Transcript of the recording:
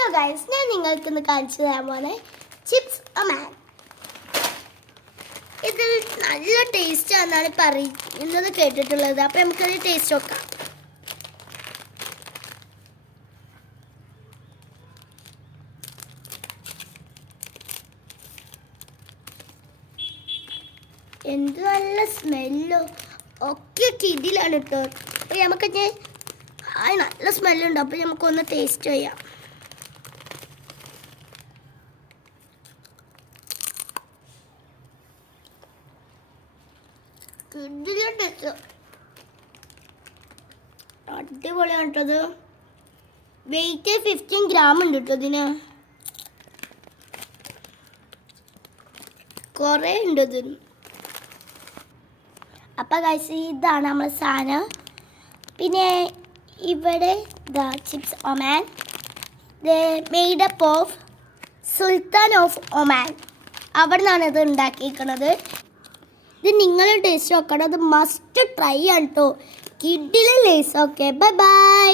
Hello guys, ഞാൻ നിങ്ങൾക്ക് ഇന്ന് കാണിച്ചു തരാൻ പോലെ ചിപ്സ് ഒമാൻ. ഇത് നല്ല ടേസ്റ്റ് ആണെന്നാണ് പറയുന്നത് കേട്ടിട്ടുള്ളത്. അപ്പം നമുക്കത് ടേസ്റ്റ് നോക്കാം. എന്ത് നല്ല സ്മെല്ലോ ഒക്കെ കിടിലാണ് കേട്ടോ. അപ്പം നമുക്ക് നല്ല സ്മെല്ലുണ്ട്. അപ്പം നമുക്കൊന്ന് ടേസ്റ്റ് ചെയ്യാം. അടിപൊളിയാണ് കേട്ടത്. വെയിറ്റ് 15 ഗ്രാം ഉണ്ട് കേട്ടോ. ഇതിന് കുറേ ഉണ്ട് ഇതിന്. അപ്പം ഗൈസ്, ഇതാണ് നമ്മുടെ സാധനം. പിന്നെ ഇവിടെ chips Oman made up of Sultan of Oman. അവിടെ നിന്നാണ് ഇത് ഉണ്ടാക്കിയിരിക്കുന്നത്. ഇത് നിങ്ങൾ ടേസ്റ്റ് നോക്കണം. അത് മസ്റ്റ് ട്രൈ ആണ് കേട്ടോ. കിഡിലെ ലേസ്. Okay, bye bye.